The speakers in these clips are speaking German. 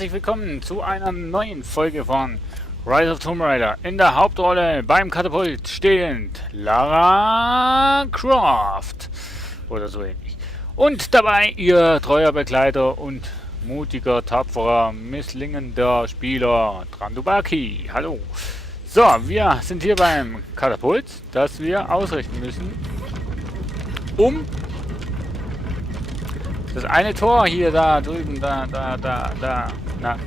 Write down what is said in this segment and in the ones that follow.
herzlich willkommen zu einer neuen Folge von Rise of Tomb Raider. In der Hauptrolle beim Katapult stehend Lara Croft oder so ähnlich. Und dabei ihr treuer Begleiter und mutiger, tapferer, misslingender Spieler Trandubaki. Hallo. So, wir sind hier beim Katapult, das wir ausrichten müssen, um das eine Tor hier da drüben, da, na,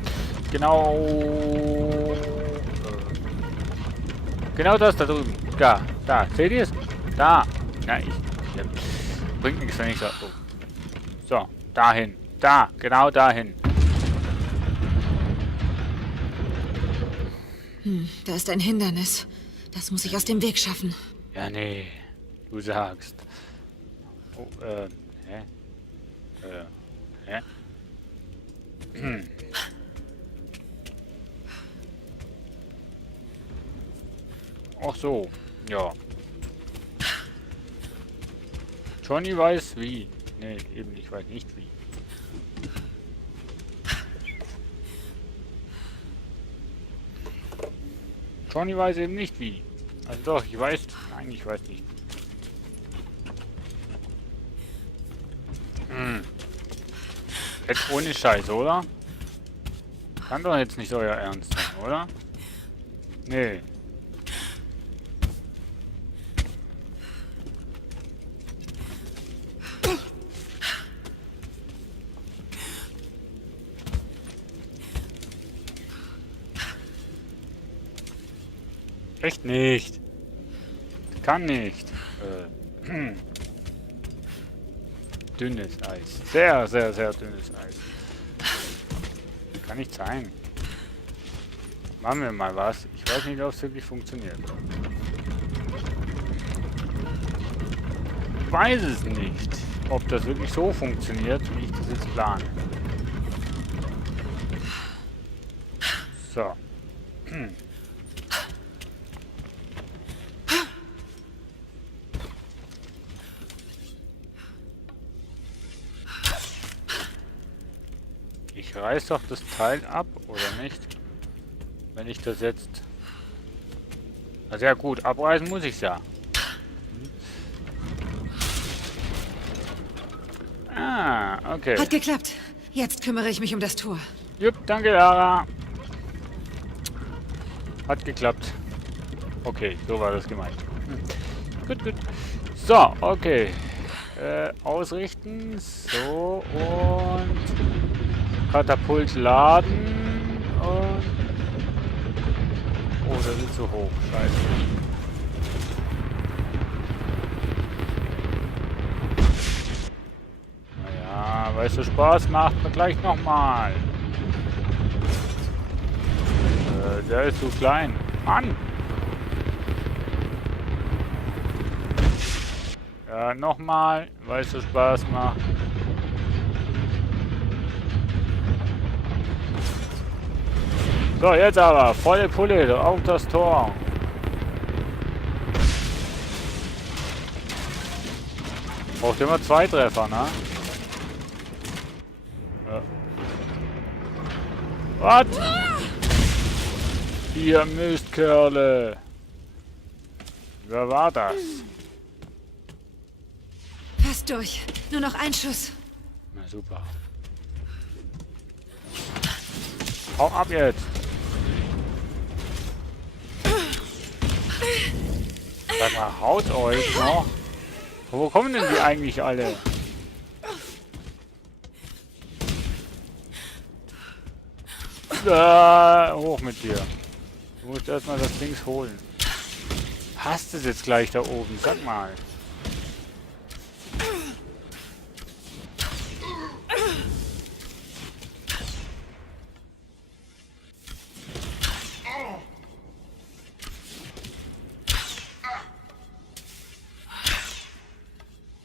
genau das da drüben, da, seht ihr es? Da, na, bringt nichts, wenn ich so, so, dahin, da, genau dahin. Da ist ein Hindernis. Das muss ich aus dem Weg schaffen. Ja, nee, du sagst. Oh, hä? Hä? Ach so, ja. Johnny weiß wie. Nee, eben, ich weiß nicht wie. Johnny weiß eben nicht wie. Also doch, ich weiß. Nein, ich weiß nicht. Jetzt ohne Scheiß, oder? Kann doch jetzt nicht euer Ernst sein, oder? Nee. Echt nicht. Kann nicht. Dünnes Eis. Sehr, sehr, sehr dünnes Eis. Kann nicht sein. Machen wir mal was. Ich weiß nicht, ob es wirklich funktioniert. Ich weiß es nicht, ob das wirklich so funktioniert, wie ich das jetzt plane. So. Ich reiß doch das Teil ab, oder nicht? Wenn ich das jetzt... Also ja gut, abreißen muss ich ja. Ah, okay. Hat geklappt. Jetzt kümmere ich mich um das Tor. Jupp, danke Lara. Hat geklappt. Okay, so war das gemeint. Gut, gut. So, okay. Ausrichten. So, und... Katapult laden und... Oh, das ist zu hoch. Scheiße. Naja, weil es so Spaß macht, gleich nochmal. Der ist zu klein. Mann! Ja, nochmal, weil es so Spaß macht. So, jetzt aber. Volle Pulle auf das Tor. Braucht immer 2 Treffer, ne? Ja. Was? Ihr Mistkerle. Wer war das? Fast durch. Nur noch ein Schuss. Na super. Hau ab jetzt. Sag mal, haut euch noch. Wo kommen denn die eigentlich alle? Hoch mit dir. Du musst erstmal das Ding holen. Hast es jetzt gleich da oben? Sag mal.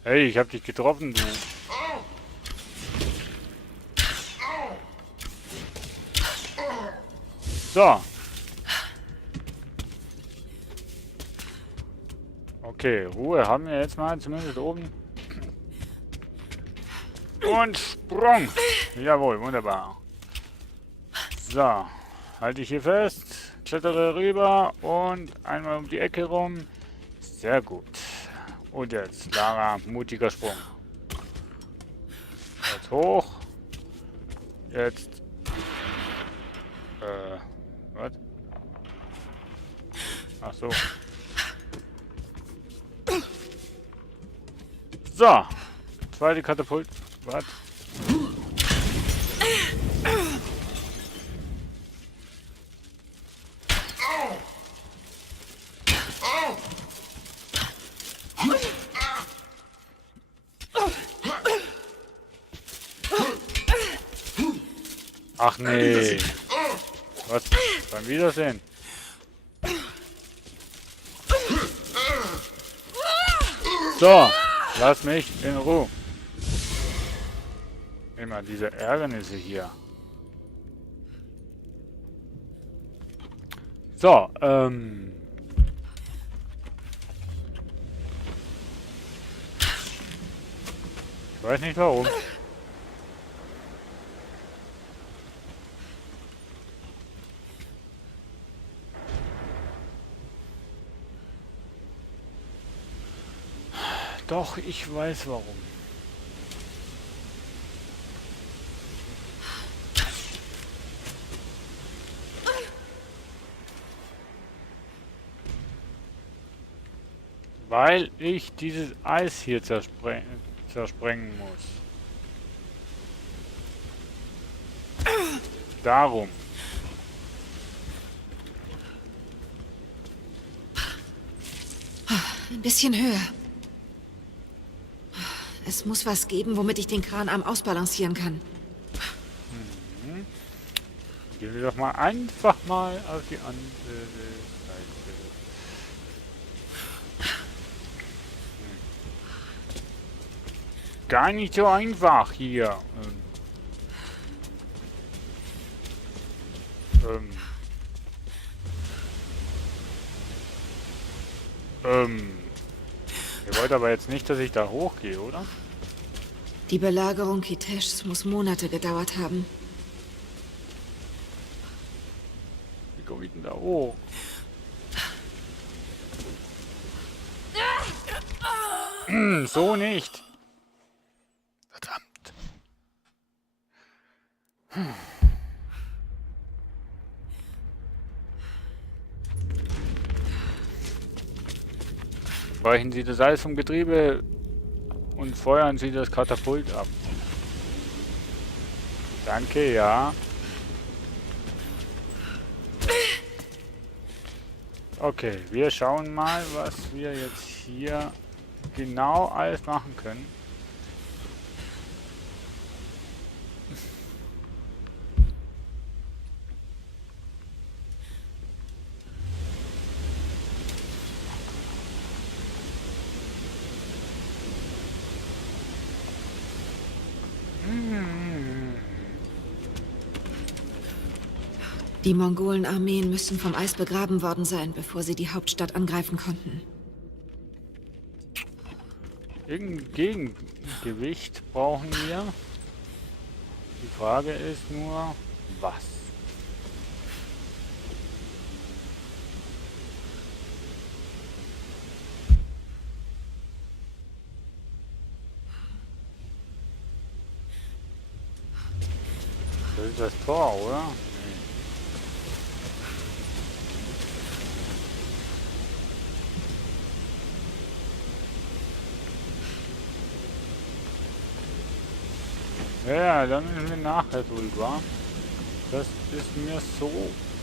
Hey, ich hab dich getroffen, du. So. Okay, Ruhe haben wir jetzt mal, zumindest oben. Und Sprung. Jawohl, wunderbar. So, halte ich hier fest, klettere rüber und einmal um die Ecke rum. Sehr gut. Und jetzt, Lara, mutiger Sprung. Jetzt hoch. Jetzt. Was? Ach so. So. Zweite Katapult. Was? Ach nee. Was? Beim Wiedersehen. So, lass mich in Ruhe. Immer diese Ärgernisse hier. So, ich weiß nicht warum. Doch, ich weiß warum. Weil ich dieses Eis hier zersprengen muss. Darum. Ein bisschen höher. Es muss was geben, womit ich den Kranarm ausbalancieren kann. Gehen wir doch mal einfach mal auf die andere Seite. Gar nicht so einfach hier. Ihr wollt aber jetzt nicht, dass ich da hochgehe, oder? Die Belagerung Kiteshs muss Monate gedauert haben. Wie komme ich denn da hoch? So nicht. Verdammt. Weichen Sie das Eis vom Getriebe und feuern Sie das Katapult ab. Danke, ja. Okay, wir schauen mal, was wir jetzt hier genau alles machen können. Die Mongolen-Armeen müssen vom Eis begraben worden sein, bevor sie die Hauptstadt angreifen konnten. Irgendein Gegengewicht brauchen wir. Die Frage ist nur, was? Das ist das Tor, oder? Nee. Ja, dann müssen wir nachher drüber. Das ist mir so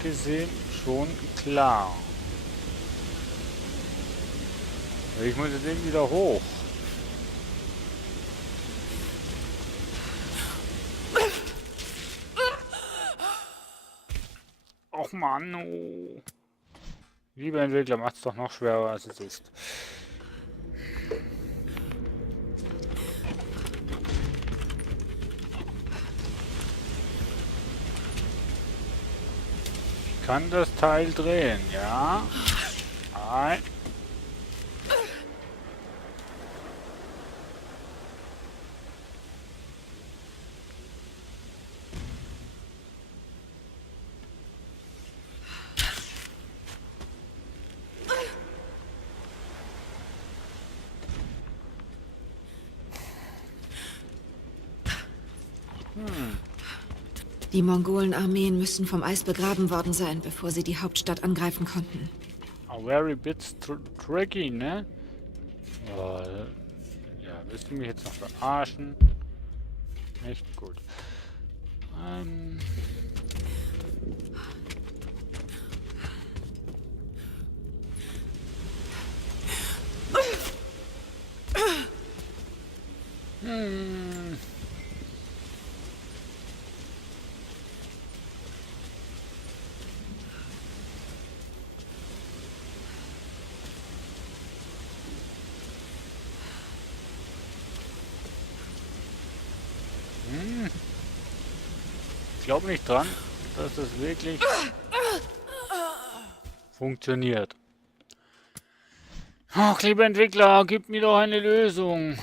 gesehen schon klar. Ich muss jetzt eben wieder hoch. Och Mann, oh. Lieber Entwickler, macht's doch noch schwerer, als es ist. Ich kann das Teil drehen, ja? Ein. Die Mongolen-Armeen müssen vom Eis begraben worden sein, bevor sie die Hauptstadt angreifen konnten. A very bit tricky, ne? Oh, ja, willst du mich jetzt noch verarschen? Nicht gut. Ich glaube nicht dran, dass das wirklich funktioniert. Ach, lieber Entwickler, gib mir doch eine Lösung.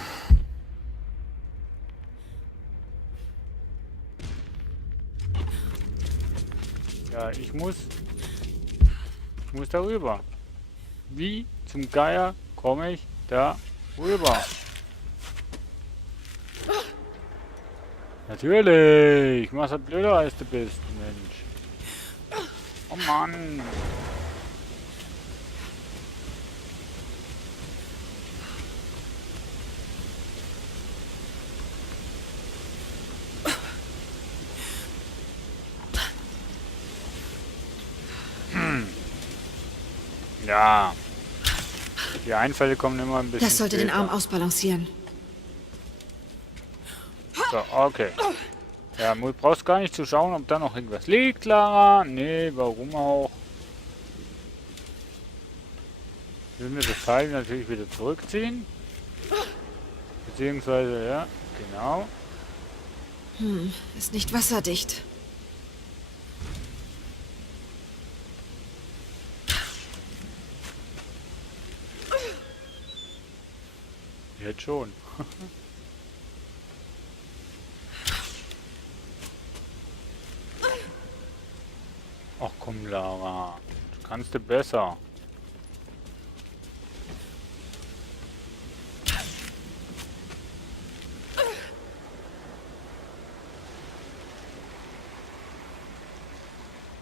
Ja, ich muss darüber. Wie zum Geier komme ich da rüber? Natürlich! Mach's halt blöder als du bist, Mensch. Oh Mann! Ja. Die Einfälle kommen immer ein bisschen Das sollte den später. Arm ausbalancieren. So, okay. Ja, du brauchst gar nicht zu schauen, ob da noch irgendwas liegt, Lara. Nee, warum auch? Müssen wir das Teil natürlich wieder zurückziehen. Beziehungsweise, ja, genau. Ist nicht wasserdicht. Jetzt schon. Ach komm, Lara. Das kannst du besser.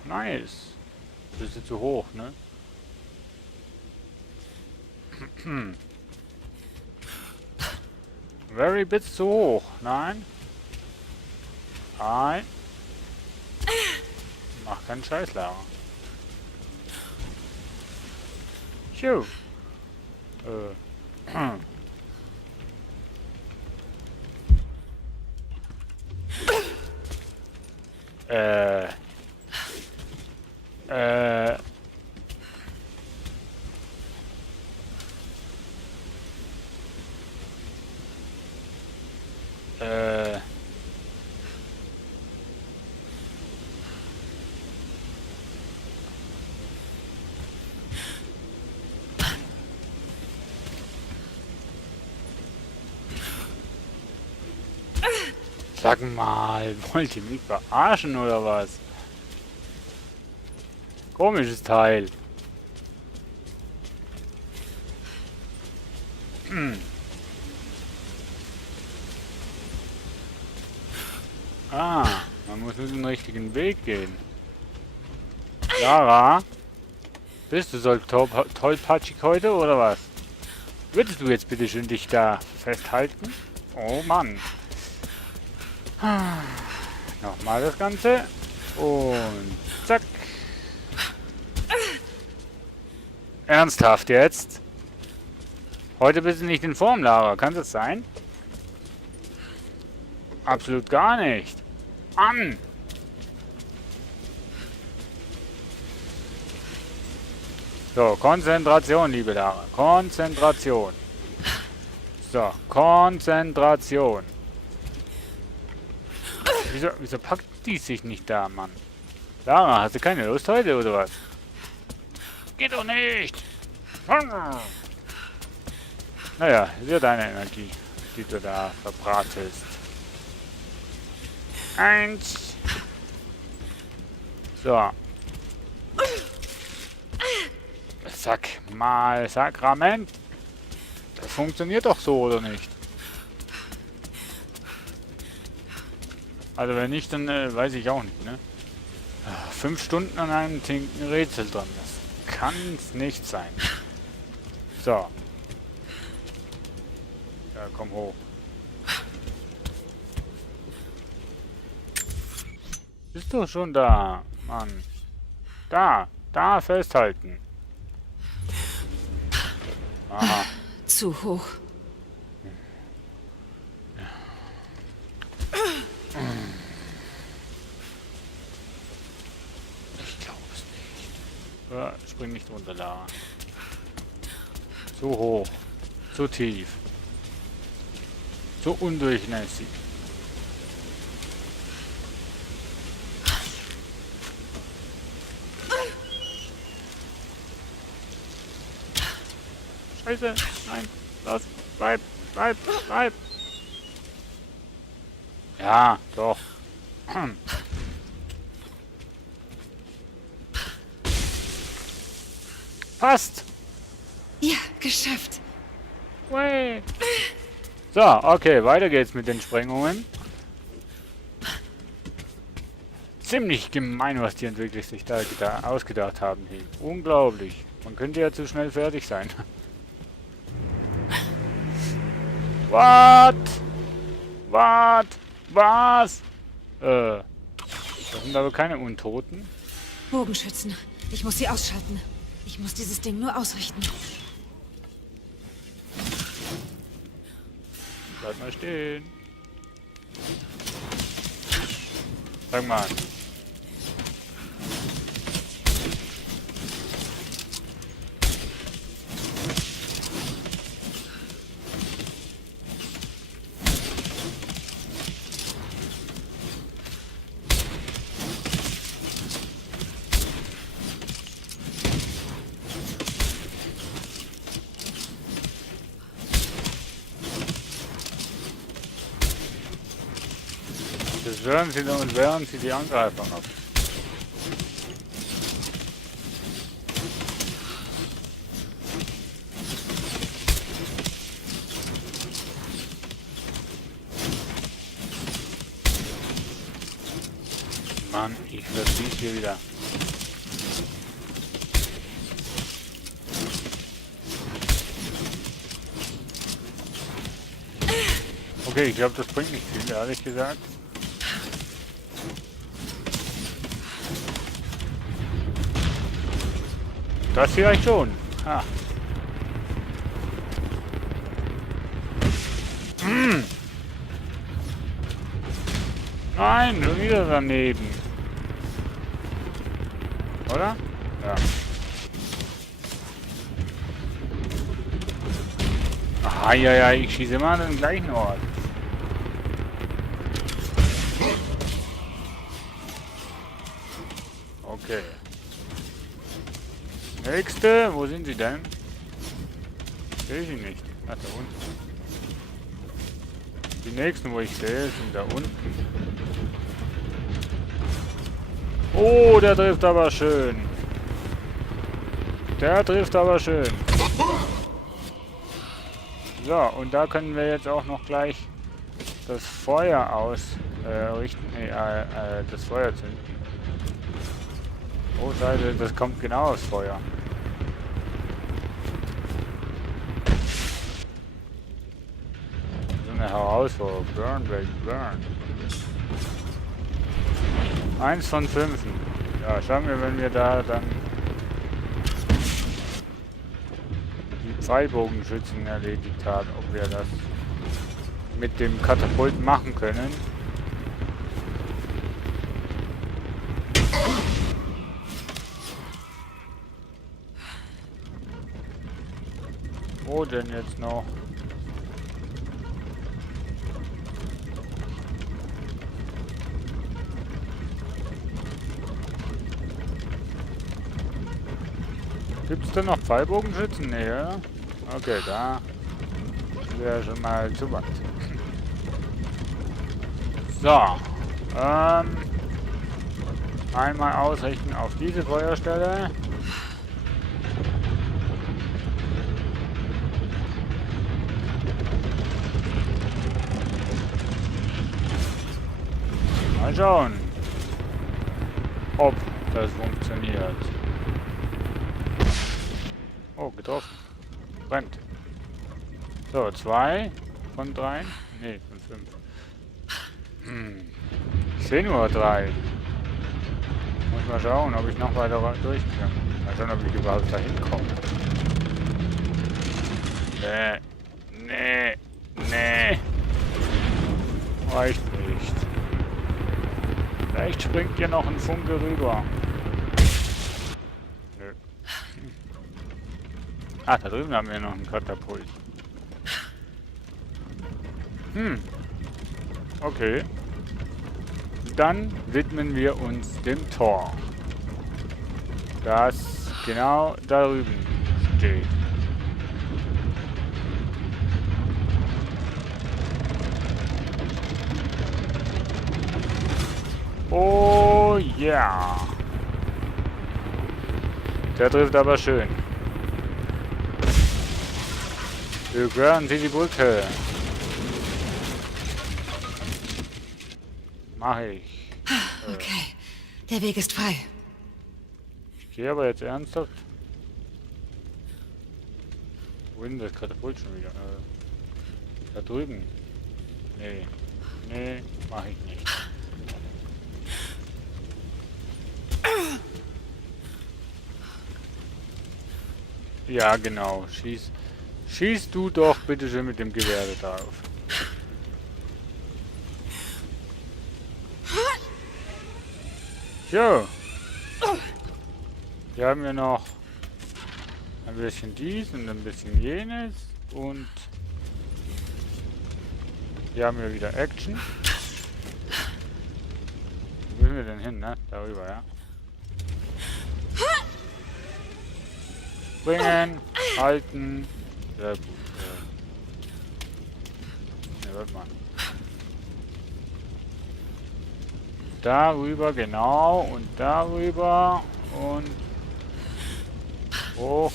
Nice. Das ist zu hoch, ne? Very bit zu hoch. Nein. Nein. Mach keinen Scheiß, Lara. Tschüss. Äh. Sag mal, wollt ihr mich verarschen oder was? Komisches Teil. Ah, man muss nur den richtigen Weg gehen. Lara? Bist du so tollpatschig heute oder was? Würdest du jetzt bitte schön dich da festhalten? Oh Mann. Nochmal das Ganze. Und zack. Ernsthaft jetzt? Heute bist du nicht in Form, Lara. Kann das sein? Absolut gar nicht. An! So, Konzentration, liebe Lara. Konzentration. So, Konzentration. Wieso packt die sich nicht da, Mann? Lara, hast du keine Lust heute, oder was? Geht doch nicht! Naja, ist ja deine Energie, die du da verbratest. 1. So. Sag mal, Sakrament. Das funktioniert doch so, oder nicht? Also wenn nicht, dann weiß ich auch nicht, ne? 5 Stunden an einem Rätsel dran. Das kann es nicht sein. So. Ja, komm hoch. Bist du schon da, Mann? Da festhalten. Aha. Zu hoch. Ich glaube es nicht. Ja, spring nicht runter, Lara. Zu hoch. Zu tief. Zu undurchlässig. Scheiße. Nein. Los. Bleib. Ja, doch. Passt. Ja, geschafft. Way. So, okay, weiter geht's mit den Sprengungen. Ziemlich gemein, was die Entwickler sich da ausgedacht haben. Hey. Unglaublich. Man könnte ja zu schnell fertig sein. What? Was? Das sind aber keine Untoten. Bogenschützen. Ich muss sie ausschalten. Ich muss dieses Ding nur ausrichten. Bleib mal stehen. Sag mal. Das hören sie und wehren sie die Angreifer ab. Mann, ich verschieße hier wieder. Okay, ich glaube, das bringt nicht viel, ehrlich gesagt. Das vielleicht schon. Ha. Nein, schon wieder daneben. Oder? Ja. Ah, ja, ich schieße immer an den gleichen Ort. Okay. Nächste, wo sind sie denn? Sehe ich sie nicht. Ach, da unten. Die nächsten, wo ich sehe, sind da unten. Oh, der trifft aber schön. So, und da können wir jetzt auch noch gleich das Feuer ausrichten. Das Feuer zünden. Oh, Seite, das kommt genau aus Feuer. So eine Herausforderung. Burn, baby, burn. 1 von 5. Ja, schauen wir, wenn wir da dann die Pfeilbogenschützen erledigt haben, ob wir das mit dem Katapult machen können. Wo denn jetzt noch? Gibt es denn noch Pfeilbogenschützen? Nee, ja? Okay, da wäre schon mal zu weit. So. Einmal ausrichten auf diese Feuerstelle. Mal schauen, ob das funktioniert. Oh, getroffen. Brennt. So, 2 von 3. Ne, von 5. Ich sehe nur 3. Muss mal schauen, ob ich noch weiter durchkomme. Mal schauen, ob ich überhaupt dahin komme. Nee. Reicht nicht. Vielleicht springt hier noch ein Funke rüber. Nö. Ah, da drüben haben wir noch einen Katapult. Okay. Dann widmen wir uns dem Tor. Das genau da drüben steht. Oh ja. Der trifft aber schön. Überqueren Sie die Brücke. Mach ich. Okay, der Weg ist frei. Ich gehe aber jetzt ernsthaft. Wohin das Katapult schon wieder? Da drüben. Nee, mach ich nicht. Ja, genau. Schieß du doch bitte schön mit dem Gewehr da auf. So. Hier haben wir noch ein bisschen dies und ein bisschen jenes. Und hier haben wir wieder Action. Wo müssen wir denn hin, ne? Darüber, ja. Springen, halten. Sehr gut. Ja, warte mal. Darüber, genau. Und darüber. Und hoch.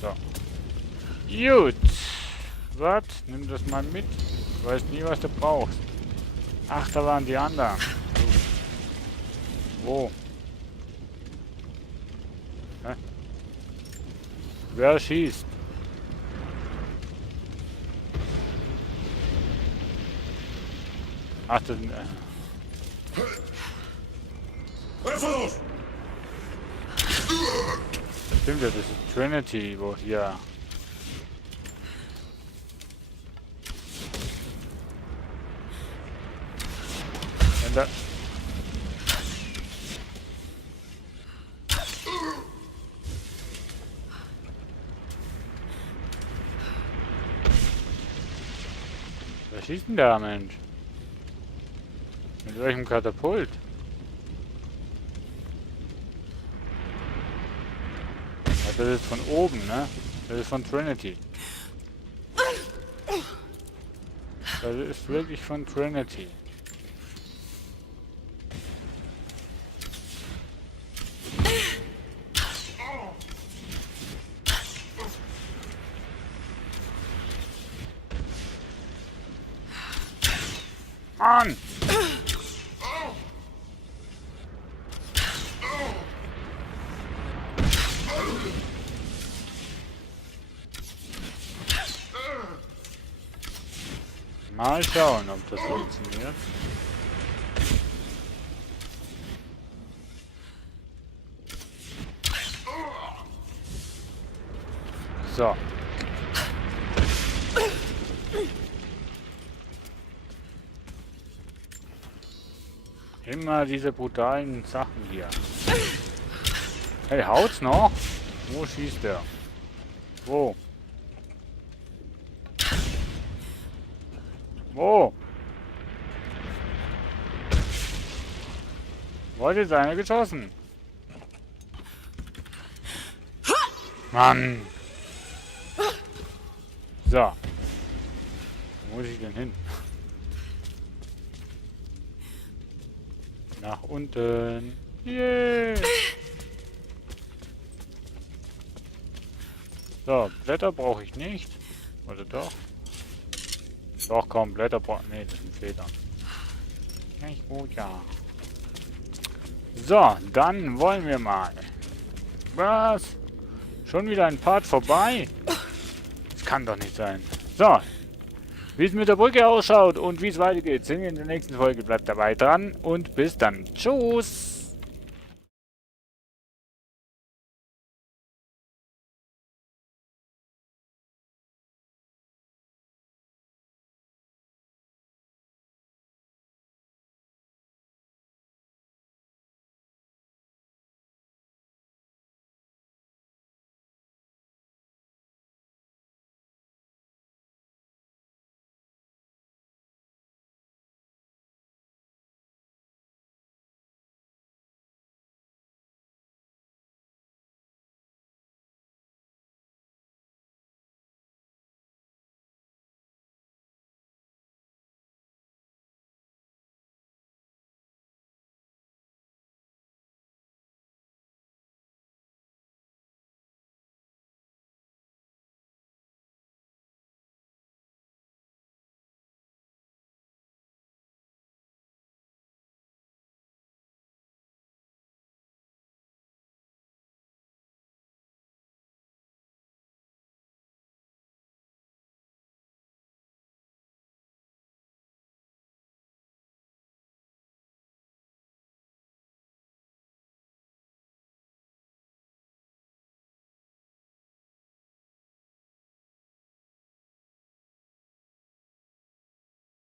So. Gut. Was? Nimm das mal mit. Du weißt nie, was du brauchst. Ach, da waren die anderen. Wo? Hä? Wer schießt? Ach, das... Stimmt ja, das ist Trinity, wo hier... Wenn da... Wer schießt denn da, Mensch? Mit welchem Katapult? Das ist von oben, ne? Das ist von Trinity. Das ist wirklich von Trinity. Mann! Mal schauen, ob das funktioniert. So. Immer diese brutalen Sachen hier. Hey, haut's noch? Wo schießt der? Wo? Wo? Wurde jetzt einer geschossen? Mann! So. Wo muss ich denn hin? Nach unten. Yeah. So, Blätter brauche ich nicht. Oder doch? Doch, komm, Blätter brauche ich. Nee, das sind Federn. Nicht gut, ja. So, dann wollen wir mal. Was? Schon wieder ein Part vorbei? Das kann doch nicht sein. So. Wie es mit der Brücke ausschaut und wie es weitergeht, sehen wir in der nächsten Folge. Bleibt dabei dran und bis dann. Tschüss.